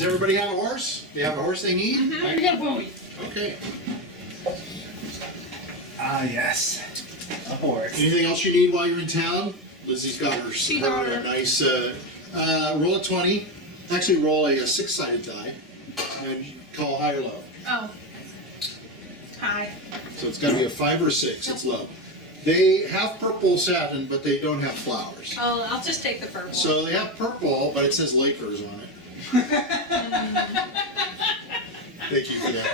Does everybody have a horse? They have a horse they need? Mm-hmm. I got a pony. Okay. Ah, yes. A horse. Anything else you need while you're in town? Lizzie's got her, a nice, roll a 20. Actually, roll a 6-sided die. And call high or low. Oh. High. So it's got to be a 5 or a 6. It's low. They have purple satin, but they don't have flowers. Oh, I'll just take the purple. So they have purple, but it says Lakers on it. Thank you for that.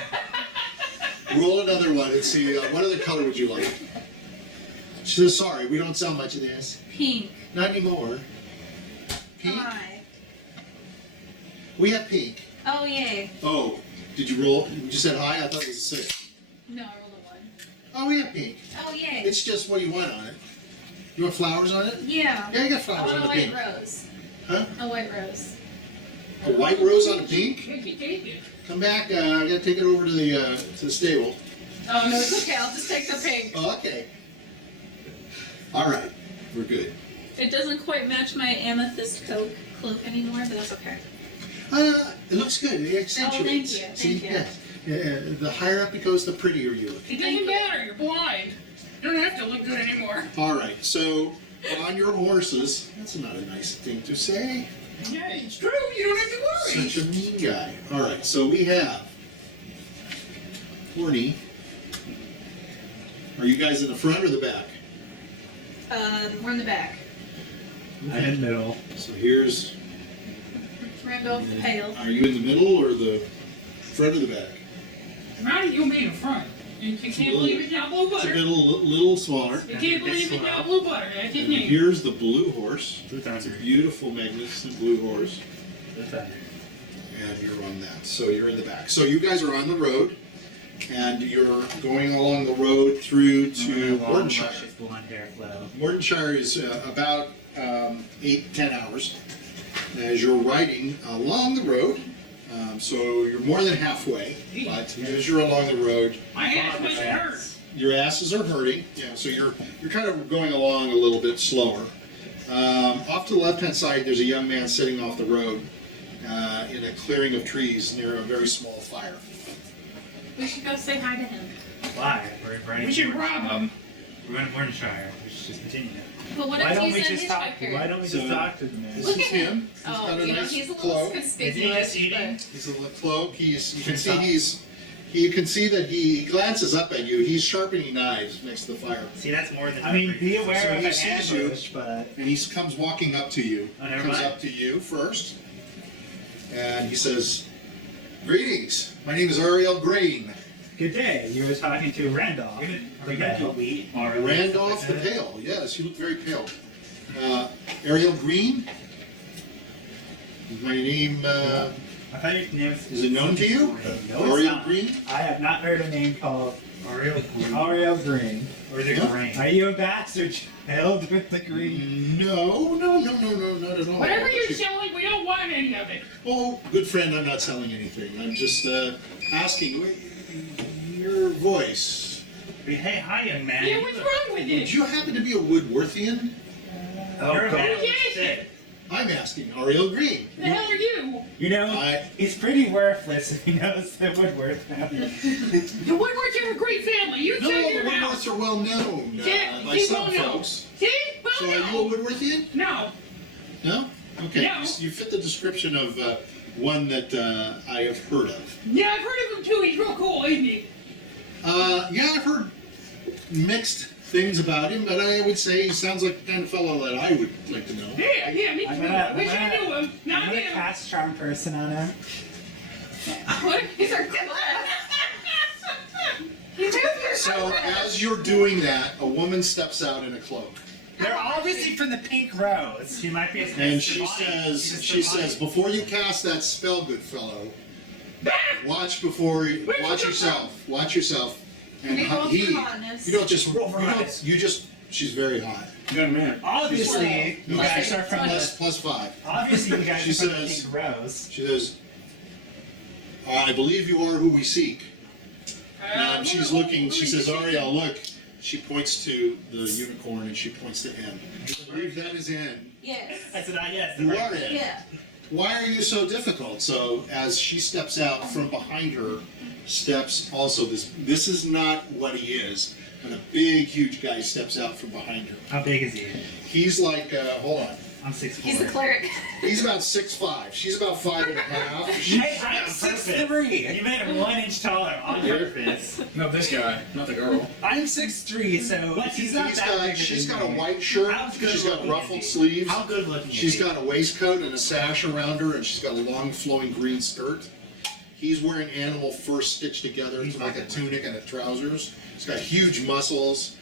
Roll another one and see, what other color would you like? She says, sorry, we don't sell much of this. Pink. Not anymore. Pink? High. We have pink. Oh, yay. Oh, did you roll? You just said high? I thought it was a 6. No, I rolled a 1. Oh, we have pink. Oh, yay. It's just what do you want on it? You want flowers on it? Yeah. Yeah, I got flowers on a the white pink. rose. Huh? A white rose. A white rose on a pink? Take it. Come back, I gotta take it over to the stable. Oh, no, it's okay. I'll just take the pink. Oh, okay. Alright, we're good. It doesn't quite match my amethyst cloak anymore, but that's okay. It looks good. It accentuates. Oh, thank you. See? Thank you. Yeah. The higher up it goes, the prettier you look. It doesn't matter, you're blind. You don't have to look good anymore. Alright, so on your horses, that's not a nice thing to say. Yeah, it's true, you don't have to worry. Such a mean guy. Alright, so we have Horny. Are you guys in the front or the back? We're in the back. I'm in the middle. So here's. Randolph Pale. Are you in the middle or the front or the back? Rowdy, you made a front. You can't believe it's not blue It's a butter. little smaller. You can't believe it's not blue butter. That's his And name. here's the blue horse. Blue Thunder. Beautiful, magnificent blue horse. Blue Thunder. And you're on that. So you're in the back. So you guys are on the road. And you're going along the road through to Mordenshire. Blonde hair flow. Mordenshire is about 8-10 hours as you're riding along the road. So you're more than halfway, but as you're along the road, My ass must hurt. your asses are hurting. Yeah, so you're kind of going along a little bit slower. Off to the left-hand side, there's a young man sitting off the road in a clearing of trees near a very small fire. We should go say hi to him. Why? We're riding. We should rob him. We're going to Mordenshire. We should just continue. But what Why if don't he's we in just his talk? record? Why don't we So- just talk to the man? This Look is at him. him. He's Oh, got a nice he's a little cloak. conspicuous. Is he eating? but- He's a little cloak. You can see that he glances up at you. He's sharpening knives next to the fire. See, that's more than. I mean, be aware So of he an sees you. ambush, but And he comes walking up to you. Oh, never Comes mind. up to you first. And he says, "Greetings. My name is Ariel Green. good day. You were talking to Randolph. Are we gonna do wheat? Randolph the Pale. Yes, you look very pale. Ariel Green. My name, I thought your name was. is it known to you? No, it's Ariel not. Green? I have not heard a name called Ariel Green. Ariel Green. Or is it Yeah. green? Are you a bastard child with the green? No, not at all. Whatever you're selling, we don't want any of it. Oh, good friend, I'm not selling anything. I'm just asking your voice. Hey, hi, young man. Yeah, what's wrong with Would it? you happen to be a Woodworthian? Oh, You're a God. bad shit. I'm asking Ariel Green. The hell are you? You know, I- he's pretty worthless if he knows the Woodworth family. The Woodwards are a great family. You No, said the your house. Woodworths are well known Yeah, by they some well known. folks. See? Well, So are you a no. Woodworthian? No. No? Okay. No. You fit the description of one that I have heard of. Yeah, I've heard of him too. He's real cool, isn't he? Yeah, I've heard mixed things about him, but I would say he sounds like the kind of fellow that I would like to know. Yeah, me too. I wish I knew him. I'm Not gonna him. cast charm person on him. What if he's our class? So as you're doing that, a woman steps out in a cloak. They're obviously from the Pink Rose. She might be a And she says, before you cast that spell, good fellow, watch yourself. Watch yourself. And Can you roll for hotness? you don't just, she's very hot. Young man. Obviously, you guys are from the. Plus 5. Obviously, you guys She are from the says- Pink Rose. She says, I believe you are who we seek. And she's looking, she says, Ariel, look. She points to the unicorn and she points to N. I believe that is N. Yes. I said, yes. You are N. Yeah. Why are you so difficult? So as she steps out from behind her, steps also this. This is not what he is, but a big, huge guy steps out from behind her. How big is he? He's like, hold on. I'm 6'4". He's the cleric. He's about 6'5". She's about 5.5. Hey, I'm 6'3". You made him 1 inch taller on purpose. No, this guy, not the girl. I'm 6'3", so he's not that big. She's got a white shirt. How good She's got looking ruffled is he? sleeves. How good looking is She's he? got a waistcoat and a sash around her, and she's got a long flowing green skirt. He's wearing animal fur stitched together He's like a fucking tunic and a trousers. He's got huge muscles.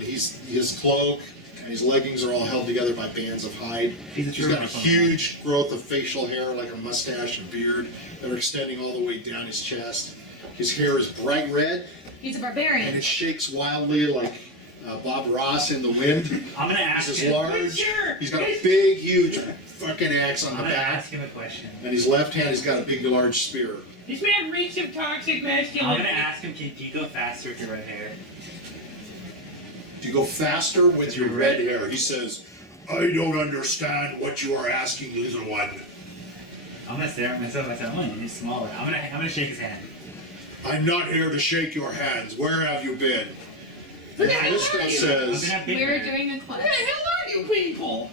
His cloak and his leggings are all held together by bands of hide. He's He's got a huge growth of facial hair, like a mustache and beard, that are extending all the way down his chest. His hair is bright red, He's a and barbarian. it shakes wildly like Bob Ross in the wind. I'm gonna ask He's him. large. He's got a big, huge fucking axe on I'm the gonna back, ask him a question. and his left hand has got a big, large spear. This man reeks of toxic I'm masculinity. gonna ask him, can you go faster with your red hair? Do you go faster with your red hair? He says, I don't understand what you are asking, little one. I'm gonna stare at myself. I said, oh, he's smaller. I'm gonna shake his hand. I'm not here to shake your hands. Where have you been? Who And the hell Callista are you? says, Have big We were hair. doing a Who the quest. hell are you people?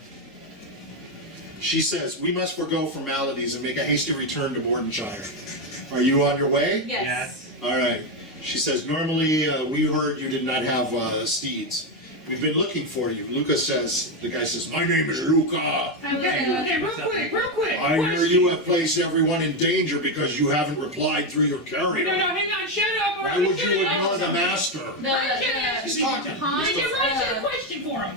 she says, we must forego formalities and make a hasty return to Mordenshire. Are you on your way? Yes. Yes. All right. She says, normally we heard you did not have steeds. We've been looking for you. Luca says, the guy says, my name is Luca. Okay, real quick. I hear Question. you have placed everyone in danger because you haven't replied through your No, carrier. hang on, shut up. Why would you ignore the master? The He's talking. Did you write a question for him?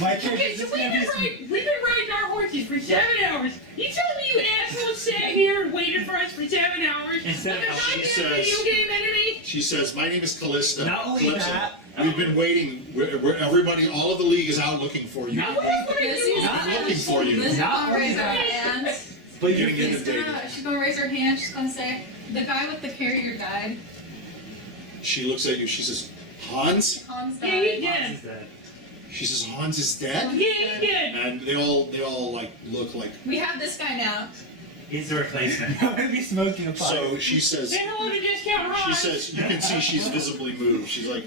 My Okay, character's so just gonna be some... we've been riding our horses for 7 hours. You tell me you assholes sat here and waited for us for 7 hours? Instead like a of- she goddamn says- video game enemy? She says, my name is Callista. Not only Calypso. that- We've been waiting. Everybody, all of the league is out looking for you. Now what are This you is Not looking for you. This is Not gonna raise her only hand. But Getting you're inundated. She's gonna raise her hand. She's gonna say, "The guy with the carrier died. She looks at you. She says, Hans? Hans Yeah, he died." did. She says, Hans is dead? Yeah, he did. And they all like look like. We have this guy now. He's the replacement. I'm gonna be smoking a pipe. So she says, Say hello to Discount she Hans. says, you can see she's visibly moved. She's like,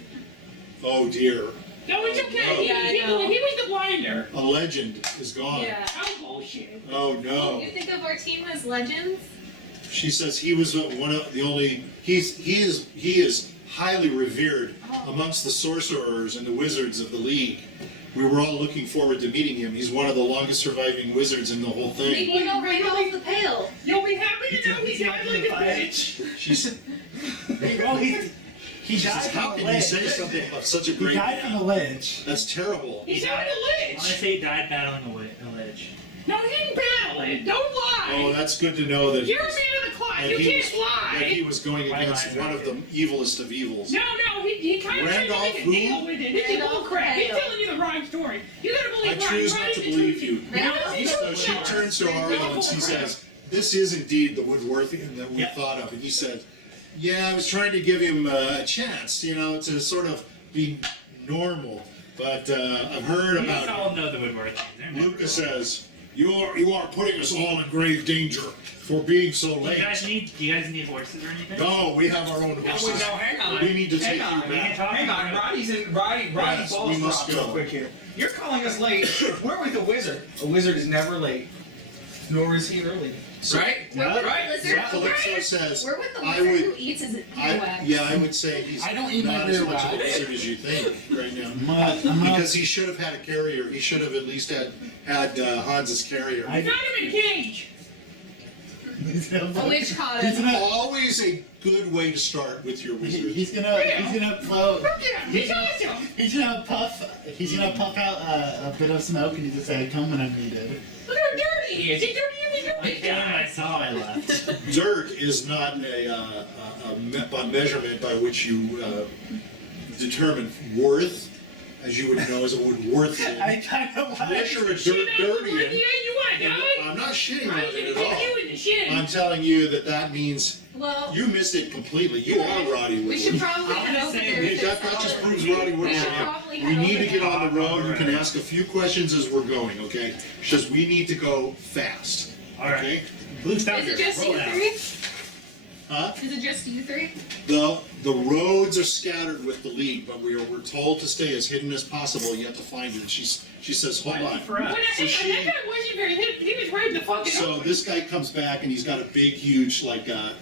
oh dear, No, it's okay. Yeah, I know. He was the blinder. a legend is gone. Yeah. Oh, bullshit. Oh no. You think of our team as legends? She says he was one of the only. He is highly revered amongst the sorcerers and the wizards of the league. We were all looking forward to meeting him. He's one of the longest surviving wizards in the whole thing. You know Rudolph the Pale. You'll be happy to know he died like a bitch. She said, Oh, he she died says, from how a can you ledge. say something of such a He great died from a man? ledge. That's terrible. He's on a I'm gonna ledge. say he died battling a ledge. No, he didn't battle it. Don't lie. Oh, that's good to know that. You're a man of the cloth. that You he can't was, that he lie. was going My against lies one are of the evilest of evils. No, he kind of tried to Randolph make a who? deal with it. This is Randolph bullcrap. He's Hale. telling you the wrong story. You gotta I believe Ryan. choose not Ryan's to the believe truth. you. Randolph He's So she bullcrap. turns to Ariel and she says, this is indeed the Woodworthian that we Yep. thought of. And he said, yeah, I was trying to give him a chance, to sort of be normal. But I've heard You about guys all know the Woodworth. Luca says, you are putting us all in grave danger for being so Do late. you guys need horses or anything? No, we have our own No, horses. hang on. We need to take hang you on. back. Hang on. Roddy Yes, balls we must dropped real go. quick here. You're calling us late. We're with a wizard. A wizard is never late. Nor is he early. Right? We're with Right? the lizard. Calypso says, We're with the I lizard would- who eats his earwax. I would say he's I don't eat not my as much of a earwax. wizard as you think right now. I'm not, Because he should have had a carrier. He should have at least had Hans's carrier. I- Got him in a cage. A witch caught He's him. gonna, Always a good way to start with your wizard. he's gonna float. Look at him. He's awesome. He's gonna puff out a bit of smoke and he's gonna say, "Come when I'm needed." Look how dirty he is. He's dirtier than I you came and I saw I left. Dirt is not a measurement by which you determine worth, as you would know as a Woodworthian. I kind of Unless you're a Shit dirt out of the dirty. you want to die? I'm not shitting on I'm it gonna at kick all. you in and shit. I'm telling you that means Well, you missed it completely. You are Roddy we should Woodward. probably I'm head gonna over say there. we- if That it's just all- proves Roddy We Woodward. should probably We head need over to get there. on the road. You can ask a few questions as we're going, okay? Because we need to go fast. Alright. Okay? Blue Is Thunder. it just roll you out. three? Huh? Is it just you three? The roads are scattered with the league, but we're told to stay as hidden as possible. You have to find her. She says, hold on. For us. When I So she- that guy wasn't very hip, he was right in the fucking So open. this guy comes back and he's got a big, huge, like the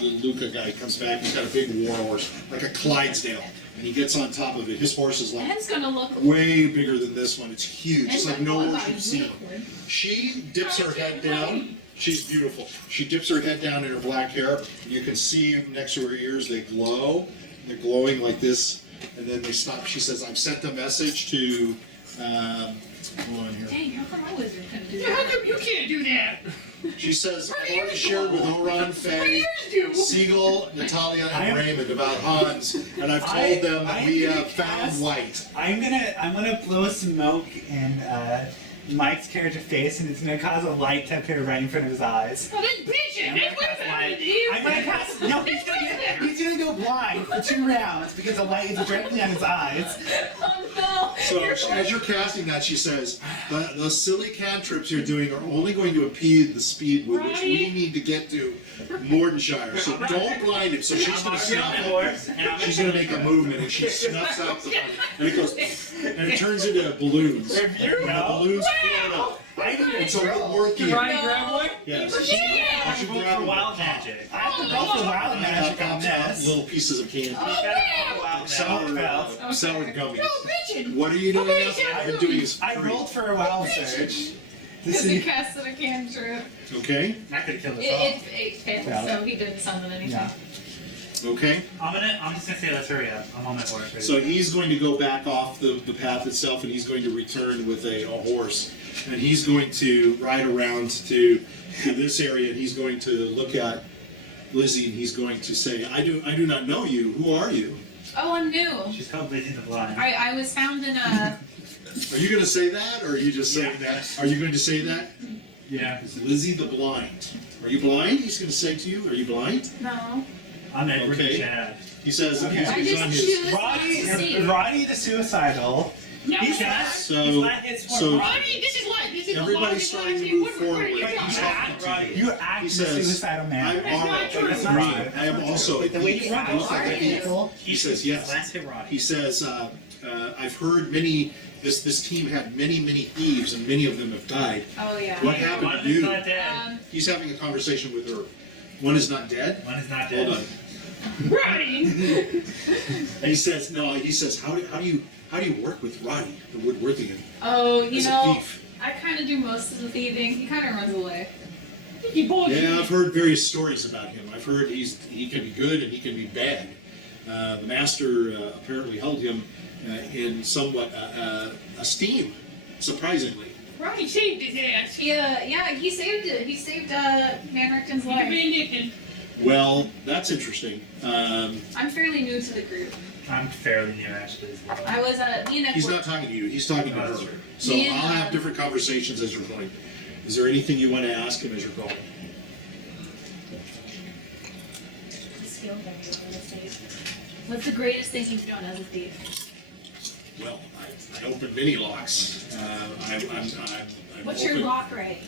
Luca guy comes back. He's got a big war horse, like a Clydesdale, and he gets on top of it. His horse is like Ben's gonna look. way bigger than this one. It's huge. It's Ben's like gonna no look horse like you've seen. unicorn. She dips her head down. She's beautiful. She dips her head down in her black hair. You can see next to her ears, they glow. They're glowing like this, and then they stop. She says, "I've sent a message to." Hold on here. Dang, how come my wizard couldn't do Yeah, how that? come you can't do that? She says, "I've already shared with Oron, Faye, Yours do. Siegel, Natalia, I and am- Raymond about Hans, and I've told them that we have found White." I'm gonna blow smoke in Mike's character face, and it's gonna cause a light to appear right in front of his eyes. Oh, that's bitching. I'm That's gonna way cast better light. than you. I'm gonna cast. No, he's gonna go blind for 2 rounds because the light is directly on his eyes. Oh So as you're casting that, she says, "The silly cantrips you're doing are only going to impede the speed with which we need to get to Mordenshire. So don't blind him." So she's going to snuff it. She's going to make a movement, and she snuffs out the light, and it goes, and it turns into balloons. And the balloons float up. And so we'll work you. Roddy grab one? Yes. I should should roll grab for one. wild magic. I have to roll for wild magic on this. Little pieces of candy. Sour Sour gummies. No, bitching. What are you doing now? I've been doing this. I rolled for a wild surge. To Because he see. casted a cantrip. Okay. That could have killed us all. It failed, Yeah. so he didn't summon anything. Yeah. Okay. I'm just gonna say let's hurry up. I'm on my horse. Ready. So he's going to go back off the path itself, and he's going to return with a horse, and he's going to ride around to this area, and he's going to look at Lizzie, and he's going to say, I do not know you. Who are you?" Oh, I'm new. She's called Lizzie the Blind. I was found in a. Are you going to say that, or are you just saying that? Are you going to say that? Yeah. It's Lizzie the Blind. Are you blind? He's going to say to you, "Are you blind?" No. I'm Edward Okay. Chad. He says, Okay. he's I on just his. choose Roddy, not to see. Roddy the suicidal. No, He's Roddy, not. So- He's not his so- this is like, this is the Everybody's longest starting to last move What are forward. you He's talking talking about? to Roddy. You act He the says, suicidal I'm man. not true. That's not Roddy. true. I am also a The way thief. you act Are you? He says, yes. Last hit Roddy. He says, I've heard this team had many thieves, and many of them have died. Oh yeah. What happened One to is you? not dead. He's having a conversation with her. One is not dead? One is not dead. Hold on. Roddy. And he says, no, he says, how do you work with Roddy, the Woodworthian, Oh, you as a know, thief? I kind of do most of the thieving. He kind of runs away. You bullshit. Yeah, I've heard various stories about him. I've heard he can be good and he can be bad. The master apparently held him in somewhat esteem, surprisingly. Roddy saved his ass. Yeah, he saved it. He saved Van Richten's life. Vindictive. Well, that's interesting. I'm fairly new to the group. I'm fairly new actually. I was me and He's Nick not talking to you. He's talking to her. So Me and, I'll have different conversations as you're going. Is there anything you want to ask him as you're going? What's the greatest thing you've done as a thief? Well, I opened many locks. I'm What's your open- lock rate?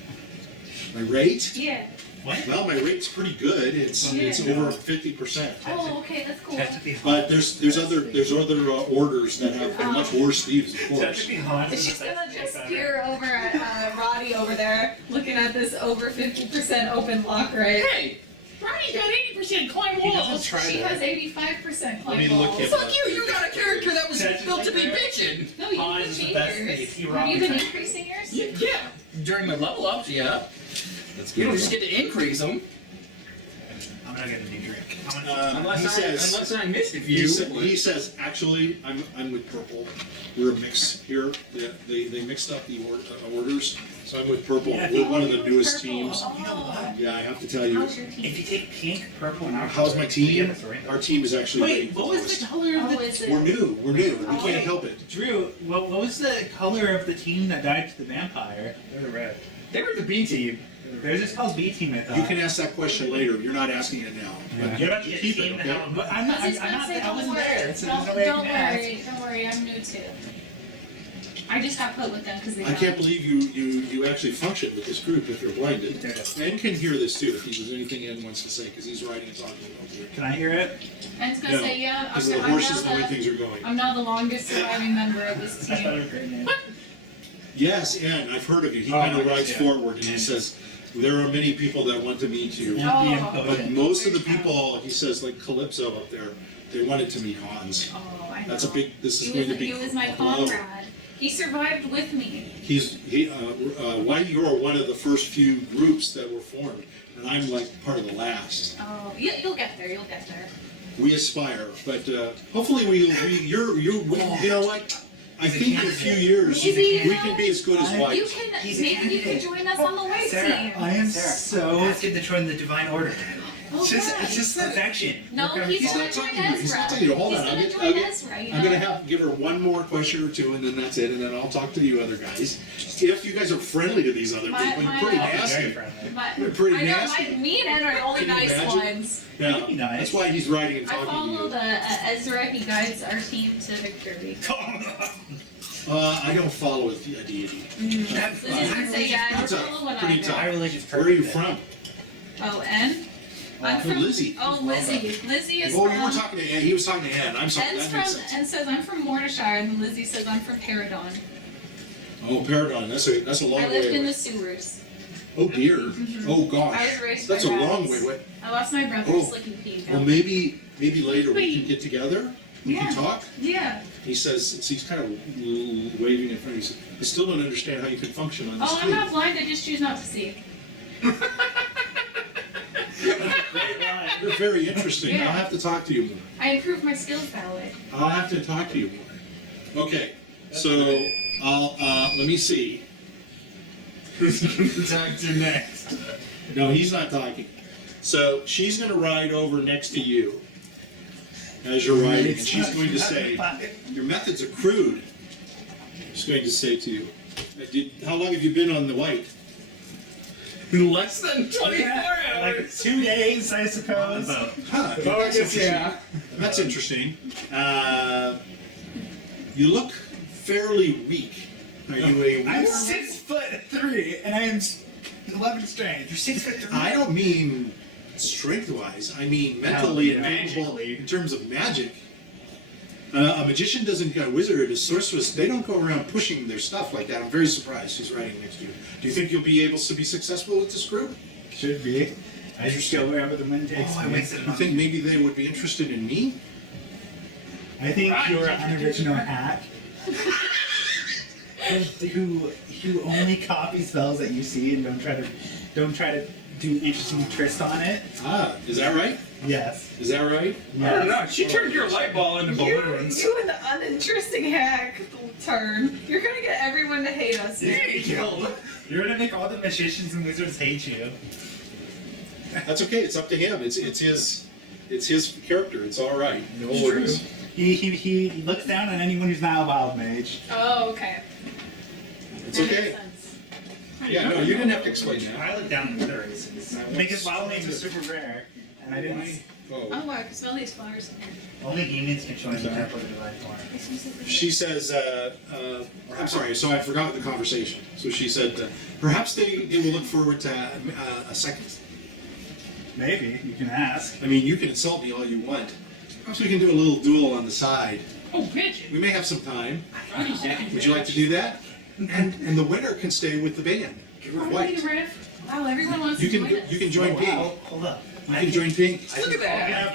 My rate? Yeah. Well, my rate's pretty good. It's over 50%. Oh, okay, that's cool. Technically, But there's other orders that have much worse thieves, of course. technically Hans is She's the gonna best just thief peer over at Roddy over there, looking at this over 50% open lock rate. Hey, Roddy's got 80% climb He doesn't walls. try She that. has 85% Let me climb look walls. at Fuck you! You got a character that was built to be bitching. No, you Hans can is the change best yours. thief. He Have robbed you been me. increasing yours? Yeah, during my level ups, yeah. That's You good. don't just get to increase them. I'm gonna get a new drink. How much? Unless I missed a he, few. he says, actually, I'm with Purple. We're a mix here. They mixed up the orders, so I'm with Purple. Yeah, We're one of the Purple. newest teams. Oh. Yeah, I have to tell you. How's your team? If you take pink, purple, and orange. How's my team? Yeah, sorry. Our team is actually Wait, rated what was lowest. the color of Oh, the? is it? We're new. We Oh, can't help it. Drew, what was the color of the team that died to the vampire? They're the red. They were the B team. They're the They're just called B team, I thought. You can ask that question later. You're not asking it now. Yeah. You're about to Keep get it, teamed okay? out. But I'm not. I was just gonna say, I don't wasn't worry. there. So there's no way I Don't can ask. worry. Don't worry. I'm new too. I just got put with them because they. I can't believe you actually function with this group if you're blinded. Ed can hear this too if there's anything Ed wants to say because he's writing and talking about it. Can I hear it? And it's gonna No, say, yeah. because of the I'm horses and now the way things are going. I'm now the longest surviving member of this That's not a team. great name. Yes, and I've heard of you. He Oh, kind of my rides gosh, yeah. forward and he says, there are many people that want to meet you. Oh. But most of the people, he says, like Calypso up there, they wanted to meet Hans. Oh, I know. That's a big, this is He going was, to be he was my a blow. comrade. He survived with me. Why you're one of the first few groups that were formed, and I'm like part of the last. Oh, you'll get there. You'll get there. We aspire, but hopefully you know what? I think in a few years Maybe, we can be as good as You white. can He's a maybe you can candidate. join us on the white Sarah, team. I am Sarah, so. ask him to join the Divine Order. Oh, It's just, good. it's just perfection. No, We're he's He's gonna not join talking to you. He's Ezra. not talking to you. Hold He's on, gonna I'll join get- Ezra. You I'm gonna know? have give her one more question or two, and then that's it, and then I'll talk to you other guys. If you guys are friendly to these other My- people, you're my, pretty uh, nasty. Very friendly. But You're pretty I know nasty. me and Ed are the only Can you nice imagine? ones. Yeah, That'd be nice. that's why he's writing and I talking to follow you. the Ezra. He guides our team to victory. I don't follow a deity. Lizzie's gonna say, yeah, I don't That's a follow what I pretty do. tough. My religion's Where are you perfect. from? Oh, N? I'm Oh, from Lizzie. Oh, Lizzie. Lizzie is Oh, from. you were talking to Ann. He was talking to Ann. I'm sorry. En's That from makes sense. En says I'm from Mordechai, and Lizzie says I'm from Paradon. Oh, Paradon. That's a long I way lived in away. the sewers. Oh dear. Oh I gosh. was raised That's by a long rabbits. way away. I lost my brother Oh. Slick and Pete. Well, maybe later we can get together. We can Yeah. talk. Yeah. He says he's kind of waving in front. He says, "I still don't understand how you can function on this Oh, I'm street." not blind. I just choose not to see. You're very interesting. Yeah. I'll have to talk to you more. I improved my skills that way. I'll have to talk to you more. Okay. So I'll let me see. Who's going to talk to next? No, he's not talking. So she's going to ride over next to you as you're riding, and she's going to say, "Your methods are crude." She's going to say to you, "How long have you been on the white?" Less than 24 hours. Like 2 days, I suppose. Huh, that's interesting. That's interesting. You look fairly weak. Are you a I'm weak? 6'3", and I am 11 strength. You're 6'3". I don't mean strength-wise. I mean mentally and yeah, capable magically. in terms of magic. A magician doesn't, a wizard, a sorceress, they don't go around pushing their stuff like that. I'm very surprised she's riding next to you. Do you think you'll be able to be successful with this group? Should be. I just go wherever the wind takes I me. wasted Do you think maybe they would be interested in me? I think Right, you're you an can do unoriginal that. hack. who only copy spells that you see and don't try to do interesting tricks on it. Ah, is that right? Yes. Is that right? I don't know. She turned your light ball into balloons. You an uninteresting hack turn. You're gonna get everyone to hate us. You're gonna make all the magicians and wizards hate you. That's okay. It's up to him. It's his character. It's all right. No It's worries. He looks down on anyone who's not a wild mage. Oh, okay. It's That okay. makes sense. Yeah, no, you didn't have to explain that. I look down on the races. Because wild mages are super rare, and I didn't. Oh. Oh, wow, I can smell these flowers in here. Only demons can show you temple in life form. She says, I'm sorry, so I forgot the conversation. So she said, perhaps they will look forward to a second. Maybe you can ask. I mean, you can insult me all you want. Perhaps we can do a little duel on the side. Oh, bitch. We may have some time. Funny second. Would you like to do that? And the winner can stay with the band. White. Wow, everyone wants You to can join us. you can join Pink. Hold up. You can join Pink. Look at that.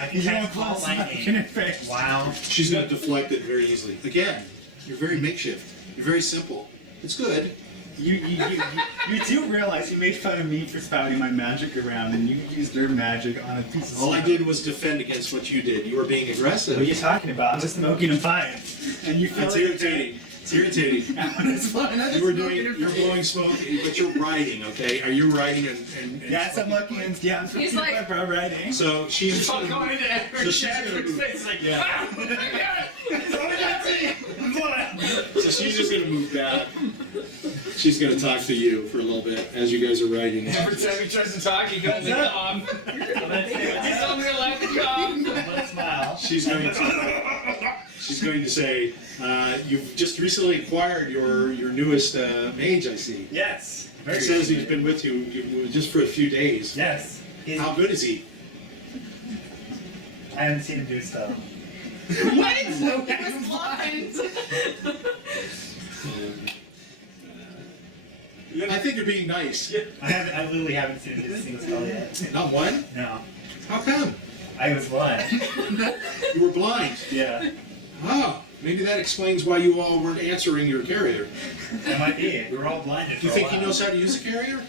I can cast call lightning in your face. Wow. She's going to deflect it very easily. Again, you're very makeshift. You're very simple. It's good. You do realize you made fun of me for spouting my magic around, and you used your magic on a piece of All I snow. did was defend against what you did. You were being aggressive. What are you talking about? I'm just smoking and fire. And you feel It's irritating. It's irritating. You're blowing smoke, but you're riding, okay? Are you riding and Yes, I'm looking and yeah, I'm He's from like- bro riding. So she's Fuck going into So Edward she's Chadwick's gonna- face like, Yeah. ah, I got it. That's all I got to see. So she's just gonna move back. She's going to talk to you for a little bit as you guys are riding. Every time he tries to talk, he goes to cough. He's only allowed to cough. Let's smile. She's going to say, you've just recently acquired your newest mage, I see. Yes. It says he's been with you just for a few days. Yes. How good is he? I haven't seen him do stuff. What? He was blind. I think you're being nice. I literally haven't seen him do a single spell yet. Not one? No. How come? I was blind. You were blind. Yeah. Oh, maybe that explains why you all weren't answering your carrier. That might be. We were all blinded. Do you think he knows how to use a carrier?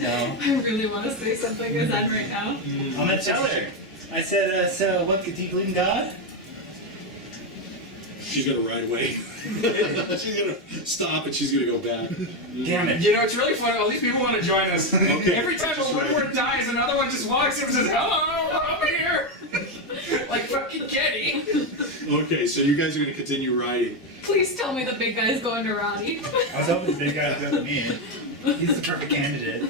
No. I really want to say something to Zen right now. I'm gonna tell her. I said, so what could you believe in God? She's gonna ride away. She's gonna stop and she's gonna go back. Damn it. You know, it's really funny. All these people want to join us. Okay. Every time a woodward dies, another one just walks in and says, "Hello, I'm here." Like fucking Kenny. Okay, so you guys are gonna continue riding. Please tell me the big guy's going to Ronnie. I was hoping the big guy was with me. He's the perfect candidate.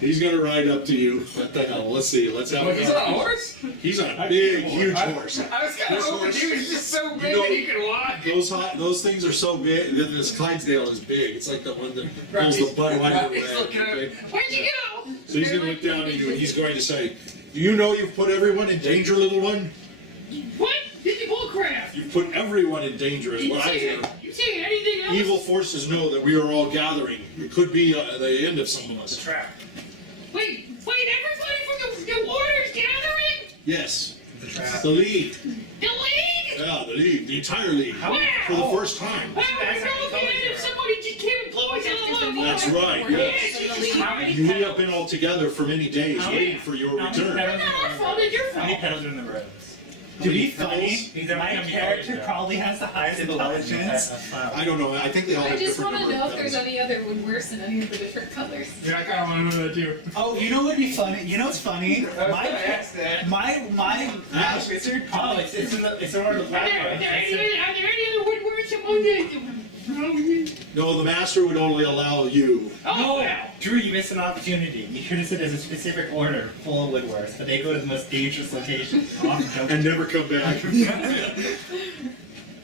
He's gonna ride up to you. What the hell? Let's see. Let's have Well, he's on a horse? He's on a big, huge horse. I was kind of This hoping horse- he was just so big know- that he could walk. Those things are so big. This Clydesdale is big. It's like the one that pulls the Budweiser He's looking at away. it. Where'd you go? So he's gonna look down at you and he's going to say, "Do you know you've put everyone in danger, little one? What? This is bullcrap. You've put everyone in danger, is You what I hear. say anything else? Evil forces know that we are all gathering. It could be the end of some of us." Trap. Wait, everybody from the Warriors gathering? Yes. The trap. The league. The league? Yeah, the league. The entire league. Wow. For the first time. Wow, I know if somebody just came and blew us out of the That's right, yes. How many We petals? have been all together for many days waiting for your How many return. petals Not our fault, it's your How many fault. petals are in the rose? How To many be funny, petals? my character probably has the highest intelligence. I don't know. I think they all I have just different want to number know of if there's petals. any other wood worse in any of the different colors. Yeah, I kind of want to know that too. Oh, you know what'd be funny? You know what's funny? I was gonna ask that. My wizard probably it's in order to Are there any other woodworks among the... No, the master would only allow you. Oh, wow. Drew, you missed an opportunity. You should have said there's a specific order full of woodworks, but they go to the most dangerous location. And never come back.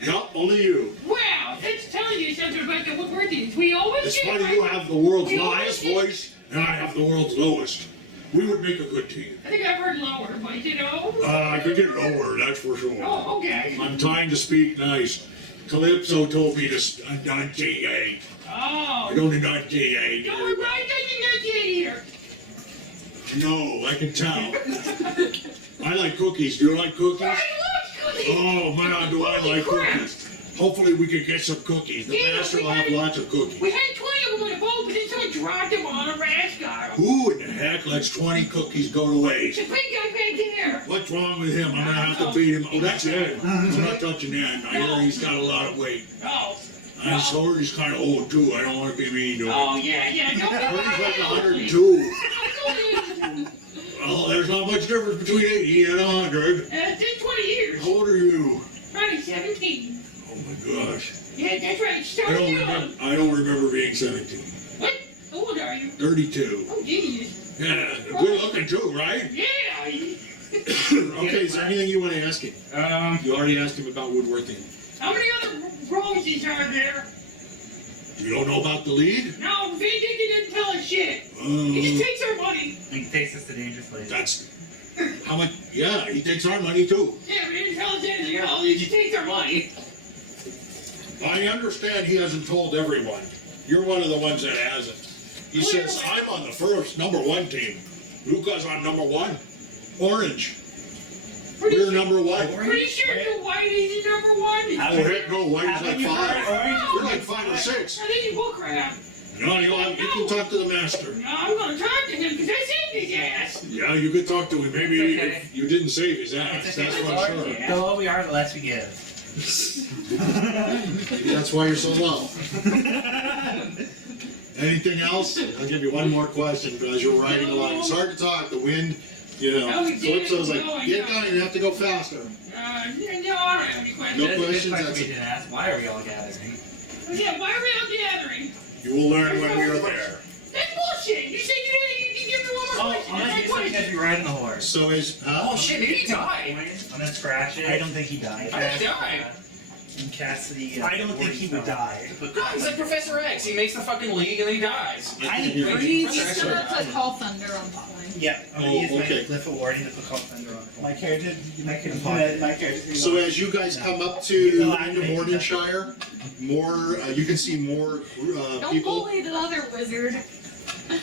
No, only you. Wow, that's telling you something about the woodworkers. We always It's get funny you have the world's We highest always- voice, and I have the world's lowest. We would make a good team. I think I've heard lower, but you know. I could get lower, that's for sure. Oh, okay. I'm trying to speak nice. Calypso told me to enunciate. I Oh. don't enunciate. Don't worry, Brian doesn't get here. No, I can tell. I like cookies. Do you like cookies? Brian loves cookies. Oh man, do I Holy like crap. cookies. Hopefully we can get some cookies. The Yeah, master we will have had- lots of cookies. We had 20 of them on a boat, but then someone dropped them on a rash guy. Who in the heck lets 20 cookies go to waste? The big guy back there. What's wrong with him? I'm gonna have to feed him. Oh, that's it. I'm not touching that. I hear he's got a lot of weight. Oh. I'm sorry he's kind of old too. I don't want to be mean to him. Oh, yeah. No, He's like 102. Well, there's not much difference between 80 and 100. It's been 20 years. How old are you? Probably 17. Oh my gosh. Yeah, that's right. I Start don't young. remember. I don't remember being 17. What? How old are you? 32. Oh, Jesus. Yeah, good looking too, right? Yeah. Okay, is there anything you want to ask him? You already asked him about woodworking. How many other roses are there? You don't know about the lead? No, Van Richten didn't tell us shit. He just takes our money. He takes us to dangerous places. That's how much. Yeah, he takes our money too. Yeah, but he didn't tell us anything else. He just takes our money. I understand he hasn't told everyone. You're one of the ones that hasn't. He says, I'm on the first number one team. Lucas on number one. Orange. We're number one. Pretty sure the white is number one. Oh, heck no, Whitey's like five. Orange? You're like 5 or 6. I think he's bullcrap. No, you can talk to the master. No, I'm gonna talk to him because I saved his ass. Yeah, you could talk to him. Maybe It's okay. if you didn't save his ass. That's for sure. The lower we are, the less we give. Maybe that's why you're so low. Anything else? I'll give you one more question as you're riding along. It's hard to talk. The wind, you know. No, we didn't. Calypso's like, No, I get know. down, you have to go faster. No, I don't have any questions. No That's a good questions, question that's we it. didn't ask. Why are we all gathering? Yeah, why are we all gathering? You will learn when we are there. That's bullshit! You said you give me one more question. I'm gonna do something as you ride on the horse. So is Oh shit, maybe he died. I'm gonna scratch it. I don't think he died. I think he died. And cast the. I don't think he would die. No, he's like Professor X. He makes the fucking league and then he dies. I You agree. still have to call thunder on that one. Yeah, I'm gonna Oh, use okay. my Glyph of Warding to put Call Thunder on it. My character. So as you guys come up to Mordenshire, more you can see more Don't people. bully the other wizard.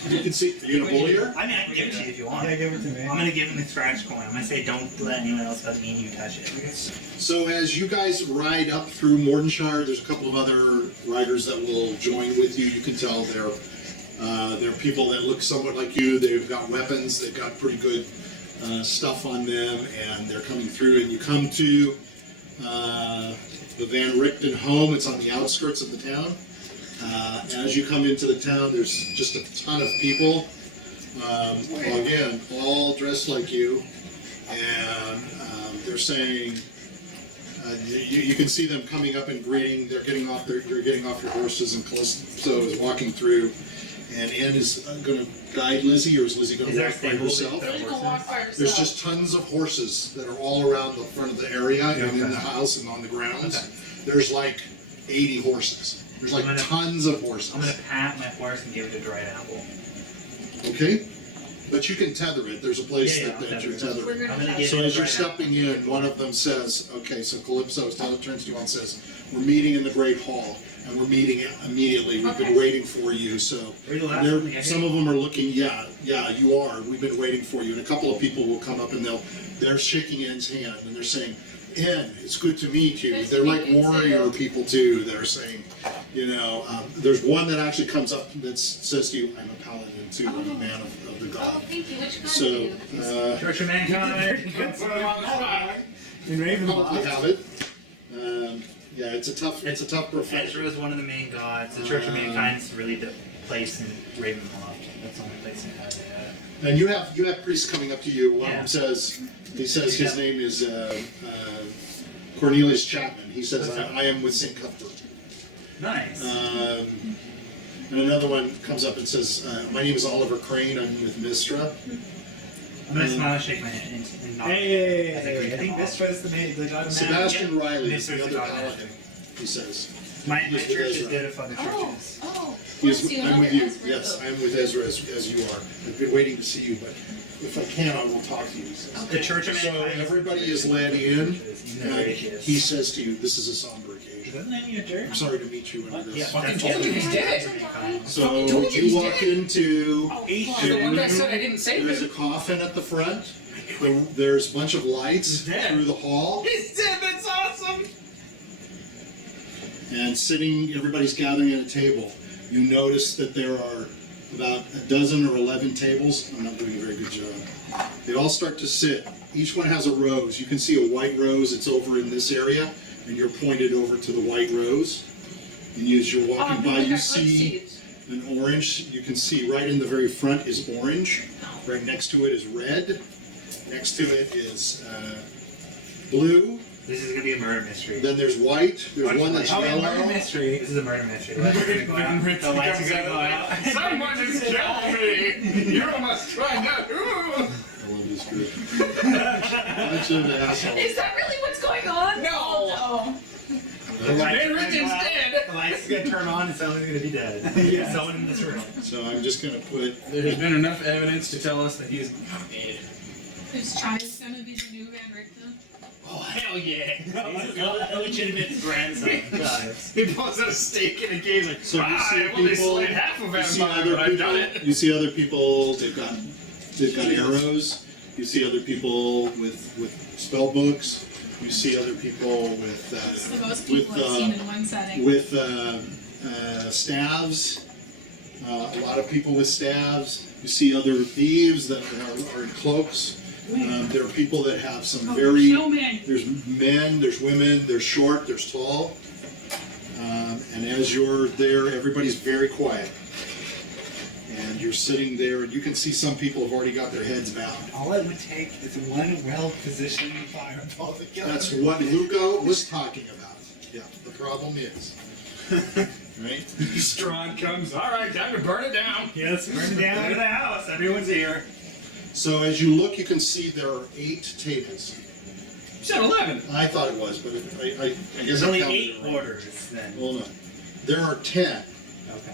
You can see. Are you gonna bully her? I mean, I can give it to you if you want. Yeah, give it to me. I'm gonna give him the scratch coin. I'm gonna say, don't let anyone else but me and you touch it. So as you guys ride up through Mordenshire, there's a couple of other riders that will join with you. You can tell they're people that look somewhat like you. They've got weapons. They've got pretty good stuff on them, and they're coming through. And you come to the Van Richten home. It's on the outskirts of the town. As you come into the town, there's just a ton of people. Again, all dressed like you, and they're saying. You can see them coming up and greeting. They're getting off your horses, and Callisto is walking through. And Ann is going to guide Lizzie, or is Lizzie going to walk by herself? There's just tons of horses that are all around the front of the area and in the house and on the grounds. There's like 80 horses. There's like tons of horses. I'm gonna pat my horse and give it a dried apple. Okay? But you can tether it. There's a place Yeah, that you're I'll tethering. We're I'm gonna gonna have give So it a as you're dried apple. stepping in, one of them says, okay, so Calypso turns to you and says, we're meeting in the Great Hall, and we're meeting immediately. We've been Okay. waiting for you, so. Are you the last one to get Some here? of them are looking, yeah, you are. We've been waiting for you. And a couple of people will come up and they're shaking Ann's hand and they're saying, Ann, it's good to meet you. Nice They're to like meet you warrior too. people too. They're saying, there's one that actually comes up that says to you, I'm a paladin too, I'm a man of the Oh, god. thank you. Which kind So, are you? Church of Mankind. Put him on the spot. In probably Ravenloft. have it. Yeah, it's a tough profession. Ezra is one of the main gods. The Church of Mankind is really the place in Ravenloft. That's the only place in Canada. And you have priests coming up to you. One Yeah. of them says his name is Cornelius Chapman. He says, I am with St. Cuthbert. Nice. And another one comes up and says, my name is Oliver Crane. I'm with Mistra. I'm gonna smile and shake my hand and nod. Hey, I think this was the god of Sebastian Riley is Mistra's the the other god. paladin, he says. My He's with church is Ezra. good at other churches. Oh. Yes, Let's do I'm another with you. Ezra. Yes, I'm with Ezra as you are. I've been waiting to see you, but if I can, I will talk to you. He says. The Church of So Mankind. everybody is led in, Even though and it is. he says to you, this is a somber occasion. Doesn't that mean a jerk? I'm sorry to meet you under Yeah, this. Fucking that's told you he's the dead. Church of Mankind. So Fucking told you you he's walk dead. into So the one guy said I didn't say there's a this. coffin at the front. There's a bunch of lights He's dead. through the hall, He's dead. That's awesome. and sitting, everybody's gathering at a table. You notice that there are about a dozen or 11 tables. I'm not doing a very good job. They all start to sit. Each one has a rose. You can see a white rose. It's over in this area, and you're pointed over to the white rose. And as you're walking by, you see an orange. You can see right in the very front is orange. Right next to it is red. Next to it is blue. This is gonna be a murder mystery. Then there's white. There's one that's Oh, yeah, murder yellow. mystery. This is a murder mystery. The lights are gonna go out. The lights are gonna go out. Someone has killed me. You must find out who. I love this group. Bunch of assholes. Is that really what's going on? No. Oh, The lights Van are Richten's gonna go out, dead. The lights are gonna turn on and someone's gonna be dead. Yeah. Someone in this room. So I'm just gonna put. There's been enough evidence to tell us that he's not dead. no. Is China's gonna be the new Van Richten? Oh hell yeah! Illegitimate grandson. Guys. He pulls out a stake in a cave like, So you see I only people. slayed half of You see vampire, other but I've done people. it. You see other people. They've got arrows. You see other people with spell books. You see other people with It's the most with people I've seen in one setting. staves. A lot of people with staves. You see other thieves that are in cloaks. There are people that have some very. Snowman. There's men, there's women, there's short, there's tall. And as you're there, everybody's very quiet. And you're sitting there, and you can see some people have already got their heads bowed. All it would take is one well-positioned fireball to kill That's everyone. what Lugo was talking about. Yeah, the problem is. Right? Strahd comes. All right, time to burn it down. Yes, burn down to the house. Everyone's here. So as you look, you can see there are 8 tables. You said 11. I thought it was, but I guess There's I only counted 8 it wrong. orders then. Hold on. There are 10. Okay.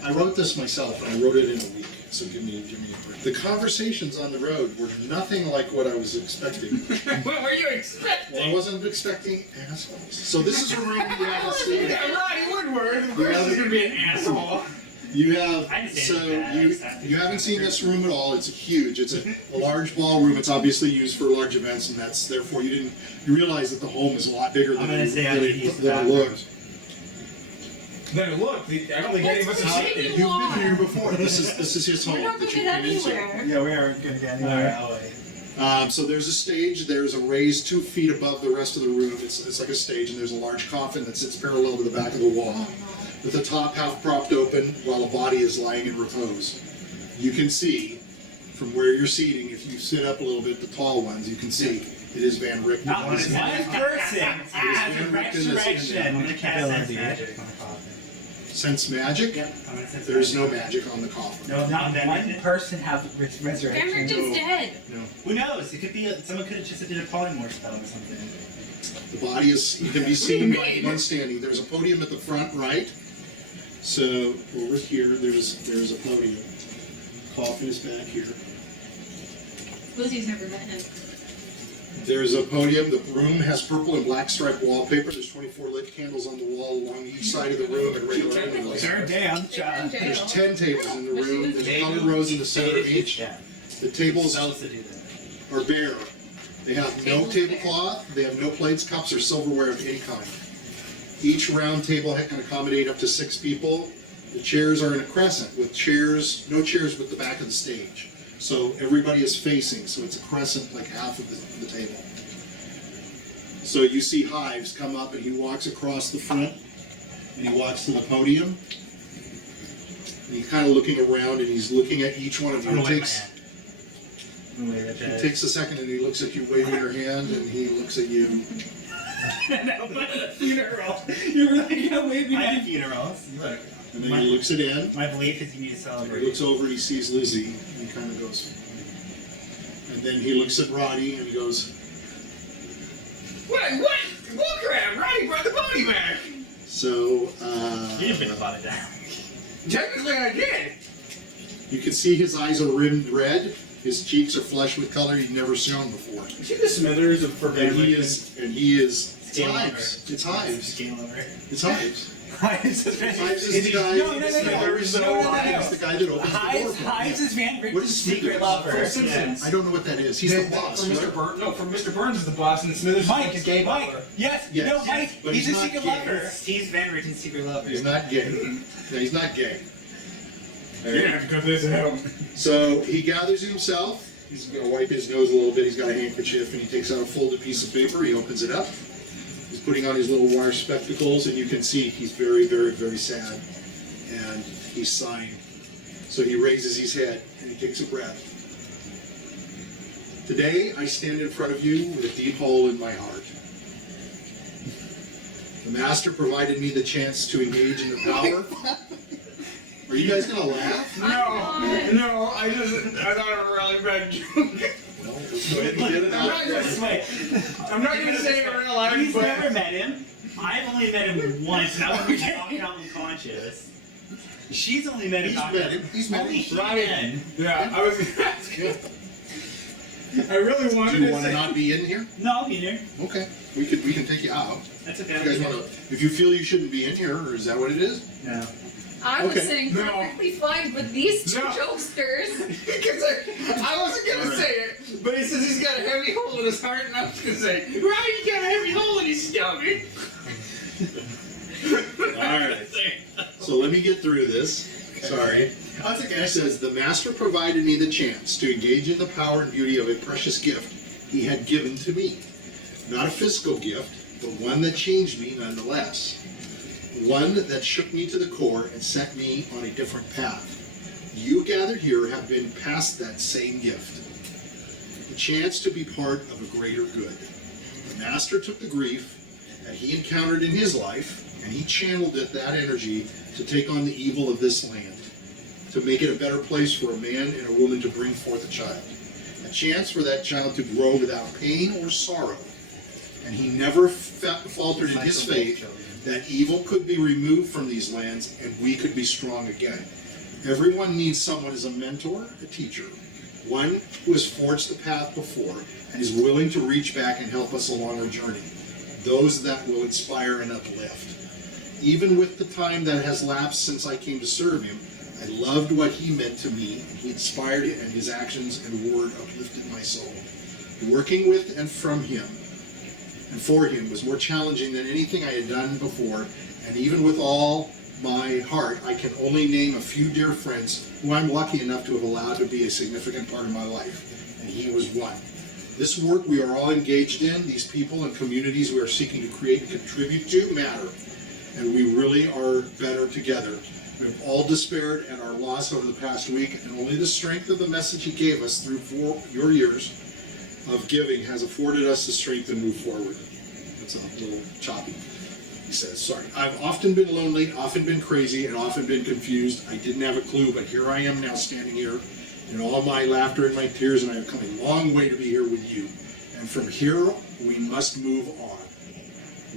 I wrote this myself, and I wrote it in a week. So give me a break. The conversations on the road were nothing like what I was expecting. What were you expecting? Well, I wasn't expecting assholes. So this is a room you haven't seen. Yeah, Roddy Woodward. Of course he's gonna be an asshole. You have I didn't say so anything bad, I just have to you haven't seen this room at all. It's huge. It's a large ballroom. It's obviously used for large events, and that's therefore you realize that the home is a lot bigger than I'm gonna say I than could use the it bathroom. looked. Then look, I don't think any of us have seen it. You've been here before. This is his home We're not that going you've been into. anywhere. Yeah, we aren't going to get anywhere. Oh, wait. So there's a stage. There's a raised 2 feet above the rest of the room. It's like a stage, and there's a large coffin that sits parallel to the back of the wall, with the top half propped open while a body is lying in repose. You can see from where you're seating, if you sit up a little bit, the tall ones, you can see it is Van Richten. Not one person has a resurrection. I'm gonna cast Sense Magic on the coffin. Sense magic? Yep, I'm gonna sense There's no magic. magic on the coffin. No, Not Van one Richten. person have resurrection. Van Richten's dead. No. Who knows? It could be someone could have just did a polymorph spell or something. The body can be seen by anyone standing. There's a podium at the front right. So over here, there's a podium. Coffin is back here. Lizzie's never met him. There's a podium. The room has purple and black striped wallpaper. There's 24 lit candles on the wall along each side of the room and regular windows. Sure, damn, Jail. There's 10 tables in the room. There's colored rows in the center of each. Yeah. The tables Spells to do that. are bare. They have no tablecloth. They have no plates, cups, or silverware of any kind. Each round table can accommodate up to 6 people. The chairs are in a crescent with no chairs with the back of the stage. So everybody is facing, so it's a crescent like half of the table. So you see Hives come up and he walks across the front and he walks to the podium. And he's kind of looking around and he's looking at each one of you. I'm It gonna wave my takes, hand. I'm gonna wave at it that. takes a second and he looks at you waving your hand and he looks at you. Funeral. You're really gonna wave me? I have funerals. And then he looks it in. My belief is you need to He celebrate. looks over and he sees Lizzie and he kind of goes. And then he looks at Roddy and he goes, What? Bullcrap! Roddy brought the body back! so, You didn't bring the body down. Technically I did! you can see his eyes are rimmed red. His cheeks are flushed with color you've never shown before. See the smithers of And he is, it's Game Hives. It's Hives. Game over. It's Hives. Hives is Hives is the guy. No. Hives is the guy that opens the door. Hives is Van What Richten's is secret Smithers? lover. Simpsons. I don't know what that is. He's the boss. For right? Mr. Burns. No, for Mr. Burns is the boss, and Smithers is like Mike, the gay Mike, butler. yes, Yes. no, Mike, But he's he's a not secret gay. lover. He's Van Richten's secret lover. He's not gay. No, he's not gay. You're gonna have to cut this out. So he gathers himself. He's going to wipe his nose a little bit. He's got a handkerchief, and he takes out a folded piece of paper. He opens it up. He's putting on his little wire spectacles, and you can see he's very, very, very sad. And he's sighing. So he raises his head, and he takes a breath. Today, I stand in front of you with a deep hole in my heart. The Master provided me the chance to engage in the power. Are you guys going to laugh? No, I thought it was a really bad joke. Well, let's go ahead and get it out. Wait, I'm not gonna say it real loud, he's but never met him. I've only met him once, and I was knocked out unconscious. She's only met him. He's met Only him. he then. yeah, I was gonna ask you. I really wanted Do you to want to say. not be in here? No, I'll be in here. Okay, we can take you out. That's You okay. guys want to? If you feel you shouldn't be in here, or is that what it is? No. I was Okay. sitting No. perfectly fine with these two No. jokesters. Because I wasn't gonna say it, but he says he's got a heavy hole in his heart, and I was gonna say, Roddy's got a heavy hole in his stomach. All right. So let me get through this. Sorry. That's okay. It says, the Master provided me the chance to engage in the power and beauty of a precious gift he had given to me. Not a physical gift, but one that changed me nonetheless. One that shook me to the core and set me on a different path. You gathered here have been past that same gift. The chance to be part of a greater good. The Master took the grief that he encountered in his life And he channeled that energy to take on the evil of this land, to make it a better place for a man and a woman to bring forth a child. A chance for that child to grow without pain or sorrow. And he never faltered in his faith that evil could be removed from these lands and we could be strong again. Everyone needs someone as a mentor, a teacher, one who has forged the path before and is willing to reach back and help us along our journey. Those that will inspire and uplift. Even with the time that has lapsed since I came to serve him, I loved what he meant to me, and he inspired it, and his actions and word uplifted my soul. Working with and from him and for him was more challenging than anything I had done before, and even with all my heart, I can only name a few dear friends who I'm lucky enough to have allowed to be a significant part of my life, and he was one. This work we are all engaged in, these people and communities we are seeking to create and contribute to matter, and we really are better together. We have all despaired and are lost over the past week, and only the strength of the message he gave us through your years of giving has afforded us the strength to move forward. That's a little choppy. He says, sorry, I've often been lonely, often been crazy, and often been confused. I didn't have a clue, but here I am now standing here in all my laughter and my tears, and I have come a long way to be here with you. And from here, we must move on.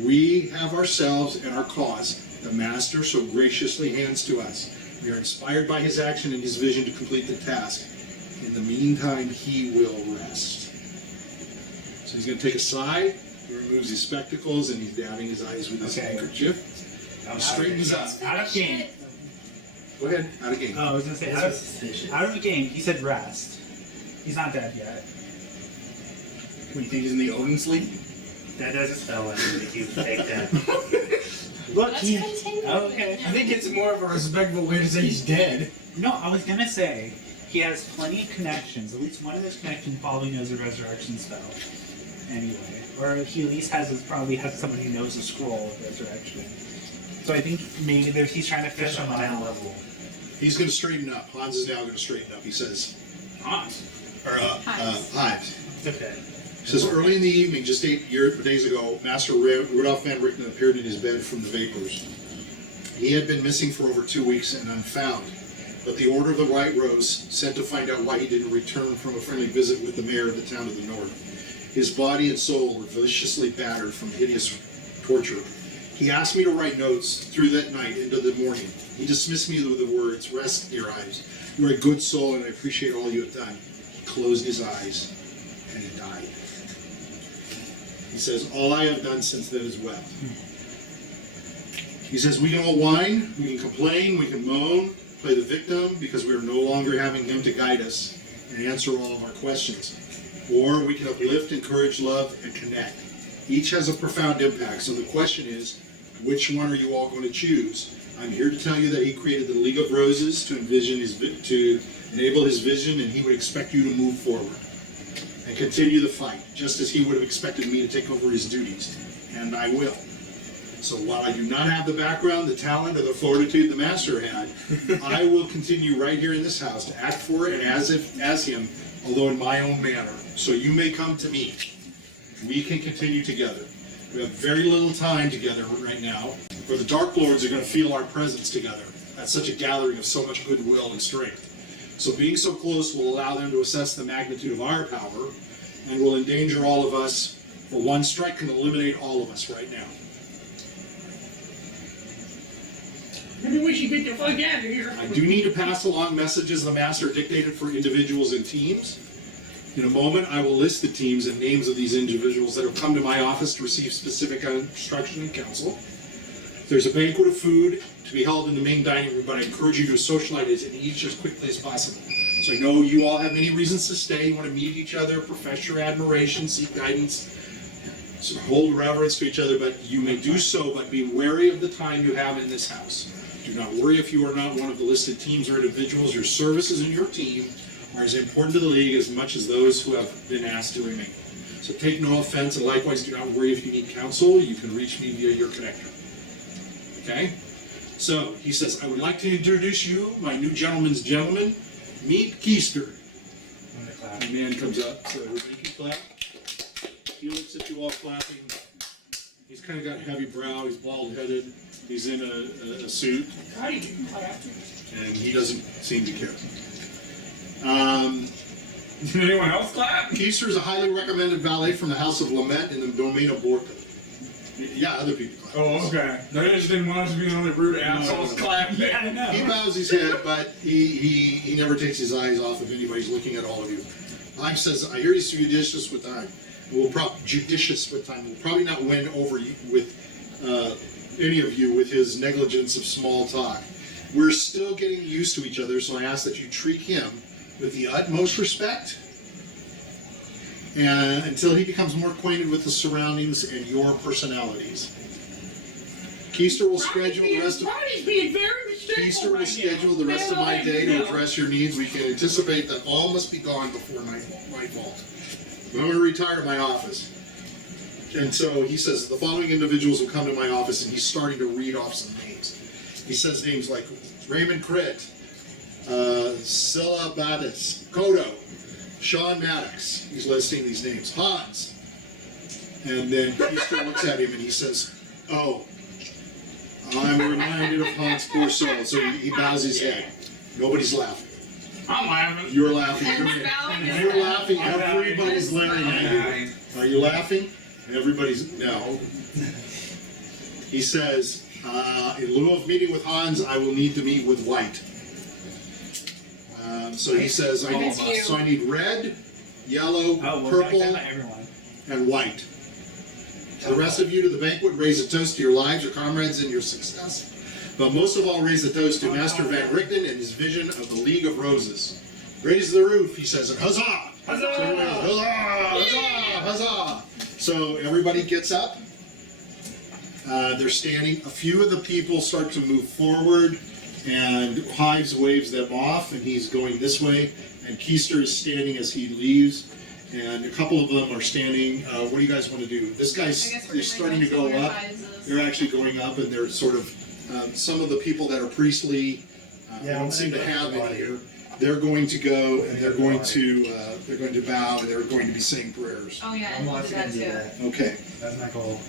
We have ourselves and our cause the Master so graciously hands to us. We are inspired by his action and his vision to complete the task. In the meantime, he will rest. So he's going to take a sigh. He removes his spectacles and he's dabbing his eyes with his handkerchief. He straightens up. Out of game. Go ahead. Out of game. Oh, I was gonna say out of the game. He said rest. He's not dead yet. What do you think he's in the Odin sleep? That doesn't spell anything if you fake that. Look, Let's he. continue. Oh, okay. I think it's more of a respectful way to say he's dead. No, I was gonna say he has plenty of connections. At least one of those connections probably knows a resurrection spell. Anyway, or he at least probably has someone who knows a scroll of resurrection. So I think maybe he's trying to fish on that level. He's going to straighten up. Hans is now going to straighten up. He says, Hans. Hives. It's okay. He says, early in the evening, just 8 days ago, Master Rudolph Van Richten appeared in his bed from the vapors. He had been missing for over 2 weeks and unfound, but the Order of the White Rose, sent to find out why he didn't return from a friendly visit with the mayor of the town of the north. His body and soul were viciously battered from hideous torture. He asked me to write notes through that night into the morning. He dismissed me with the words, "Rest, dear Ives. You are a good soul and I appreciate all you have done." He closed his eyes and he died. He says, all I have done since then is well. He says, we can all whine, we can complain, we can moan, play the victim because we are no longer having him to guide us and answer all of our questions. Or we can uplift, encourage, love, and connect. Each has a profound impact. So the question is, which one are you all going to choose? I'm here to tell you that he created the League of Roses to enable his vision, and he would expect you to move forward and continue the fight, just as he would have expected me to take over his duties. And I will. So while I do not have the background, the talent, or the fortitude the Master had, I will continue right here in this house to act for it and as him, although in my own manner. So you may come to me. We can continue together. We have very little time together right now, for the Dark Lords are going to feel our presence together at such a gathering of so much goodwill and strength. So being so close will allow them to assess the magnitude of our power and will endanger all of us, for one strike can eliminate all of us right now. Maybe we should get the fuck out of here. I do need to pass along messages the Master dictated for individuals and teams. In a moment, I will list the teams and names of these individuals that have come to my office to receive specific instruction and counsel. There's a banquet of food to be held in the main dining room, but I encourage you to socialize and eat as quickly as possible. So I know you all have many reasons to stay. You want to meet each other, profess your admiration, seek guidance, so hold reverence to each other, but you may do so, but be wary of the time you have in this house. Do not worry if you are not one of the listed teams or individuals. Your services in your team are as important to the League as much as those who have been asked to remain. So take no offense, and likewise do not worry if you need counsel. You can reach me via your connector. Okay? So, he says, I would like to introduce you, my new gentleman's gentleman. Meet Keister. The man comes up, so everybody can clap. He looks at you all clapping. He's kind of got heavy brow. He's bald-headed. He's in a suit, God, he didn't clap. and he doesn't seem to care. Did anyone else clap? Keister is a highly recommended valet from the House of Lament in the domain of Borka. Yeah, other people clap. Oh, okay. They just didn't want us to be another rude assholes clapping. Yeah, I know. He bows his head, but he never takes his eyes off if anybody's looking at all of you. Hyde says, I hear he's judicious with time. We'll probably not win over you with any of you with his negligence of small talk. We're still getting used to each other, so I ask that you treat him with the utmost respect and until he becomes more acquainted with the surroundings and your personalities. Keister will schedule the rest of Ronnie's being very respectful Keister will right schedule now. the rest of my day to No. address your needs. We can anticipate that all must be gone before nightfall. I'm going to retire my office. And so he says, the following individuals will come to my office, and he's starting to read off some names. He says names like Raymond Crit, Scylla Battis, Kodo, Sean Maddox. He's listing these names. Hans. And then Keister looks at him and he says, oh, I'm reminded of Hans' poor soul. So he bows his head. Nobody's laughing. I'm laughing. You're laughing. Bowing You're his laughing. Everybody's glaring at you. Are you laughing? Everybody's no. He says, in lieu of meeting with Hans, I will need to meet with White. So he says, I need red, yellow, Oh, well, purple, not everyone. and white. The rest of you to the banquet raise a toast to your lives, your comrades, and your success. But most of all, raise a toast to Master Van Richten and his vision of the League of Roses. Raise the roof, he says, and huzzah! Huzzah! So everybody goes, huzzah! Huzzah! Huzzah! So everybody gets up. They're standing. A few of the people start to move forward, and Hives waves them off, and he's going this way. And Keister is standing as he leaves. And a couple of them are standing. What do you guys want to do? This guy's they're starting to go up. They're actually going up, and they're sort of some of the people that are priestly don't seem to have it here. They're going to go, and they're going to bow, and they're going to be saying prayers. Oh yeah, I'm and watching that him do too. that. Okay. That's my goal.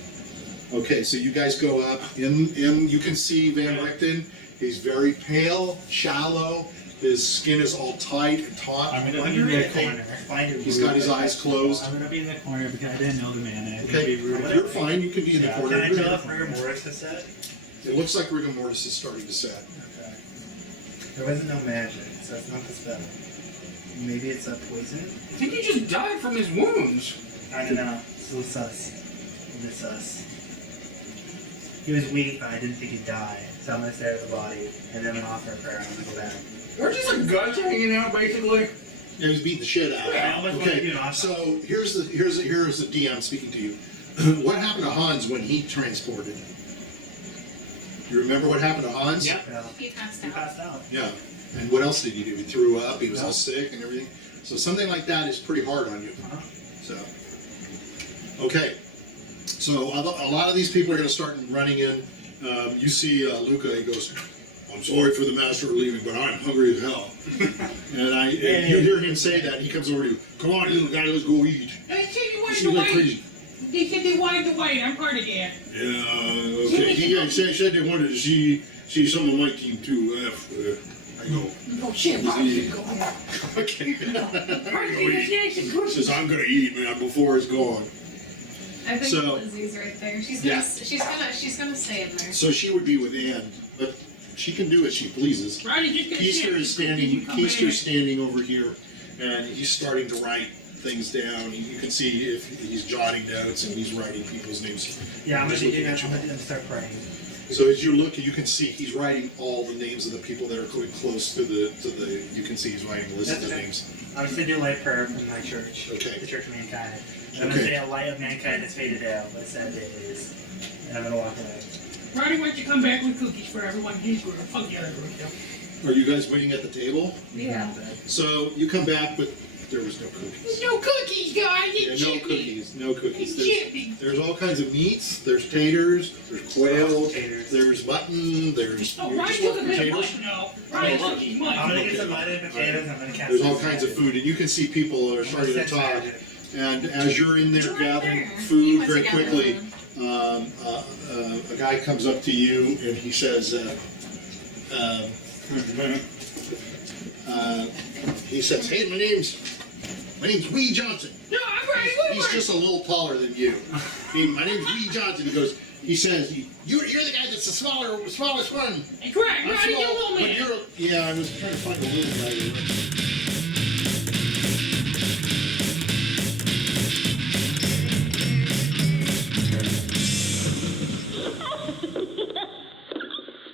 Okay, so you guys go up. In you can see Van Richten. He's very pale, shallow. His skin is all tight and taut. I'm gonna be Under in the it, corner. He's got his eyes closed. I'm gonna be in the corner because I didn't know the man. And I Okay, think it'd be rude. you're fine. You can be in the Yeah, corner. Can I tell if rigor mortis is set? It looks like rigor mortis is starting to set. Okay. There wasn't no magic, so it's not the spell. Maybe it's a poison? I think he just died from his wounds. I don't know. It's a little sus. A bit sus. He was weak, but I didn't think he'd die. So I'm gonna stare at the body, and then I'm gonna offer a prayer, and I'm gonna go back. There's just like guts hanging out, basically. Yeah, he's beating the shit out of I him. almost wanna do Okay, an autopsy. so here's the DM speaking to you. What happened to Hans when he transported? You remember what happened to Hans? Yep. Yeah. He passed He out. passed out. Yeah. And what else did he do? He threw up. He was all sick and everything. So something like that is pretty hard on you. Uh-huh. So, okay. So a lot of these people are going to start running in. You see Luca. He goes, "I'm sorry for the master leaving, but I'm hungry as hell." and you hear him say that. He comes over to you. Come on, little guy, let's go eat. They said you wanted Seems to like wait. crazy. They said they wanted to wait. I'm part of that. Yeah. Okay. He said they wanted to see some of my team too. I go. Oh shit, Ronnie, go. Okay. Ronnie, there's next to cookies. Says I'm gonna eat, man, before it's gone. I think So- Lizzie's right there. She's gonna stay in there. So she would be with Anne, but she can do as she pleases. Ronnie, just get Keister is standing over here, and he's starting to write things down. You can see if he's jotting notes and he's writing people's names. Yeah, I'm Just gonna do looking that. at I'm you. gonna start praying. So as you look, you can see he's writing all the names of the people that are going close to the. You can see he's writing a list of That's the okay. names. I'm just gonna do a light prayer from my church. Okay. The Church of Mankind. I'm gonna Okay. say a light of mankind has faded out, but sad day it is. And I'm gonna walk away. Ronnie, why don't you come back with cookies for everyone? He's going to fuck the other group. Are you guys waiting at the table? Yeah. So you come back, but there was no cookies. There's no cookies, guys. Yeah, It's no chippy. cookies. No cookies. It's There's, chippy. there's all kinds of meats. There's taters. There's quail. Taters. There's mutton. There's Oh, you Ronnie just took a want bit of potatoes. mutton, though. Ronnie took his I'm mutton. gonna Okay. get some mutton and potatoes. I'm gonna cast There's all this kinds of magic. food, and you can see people are I'm gonna starting to sense talk. magic. And as you're in there Right gathering there. You food went very together quickly, with him. a guy comes up to you and he says, "Hey, my name's Wee Johnson." No, I'm ready. What He's just a little taller than you. My name's Wee Johnson. He says, "You're the guy that's the smallest one." Correct. I'm Right, you small, little but man. yeah, I was trying to find a little guy.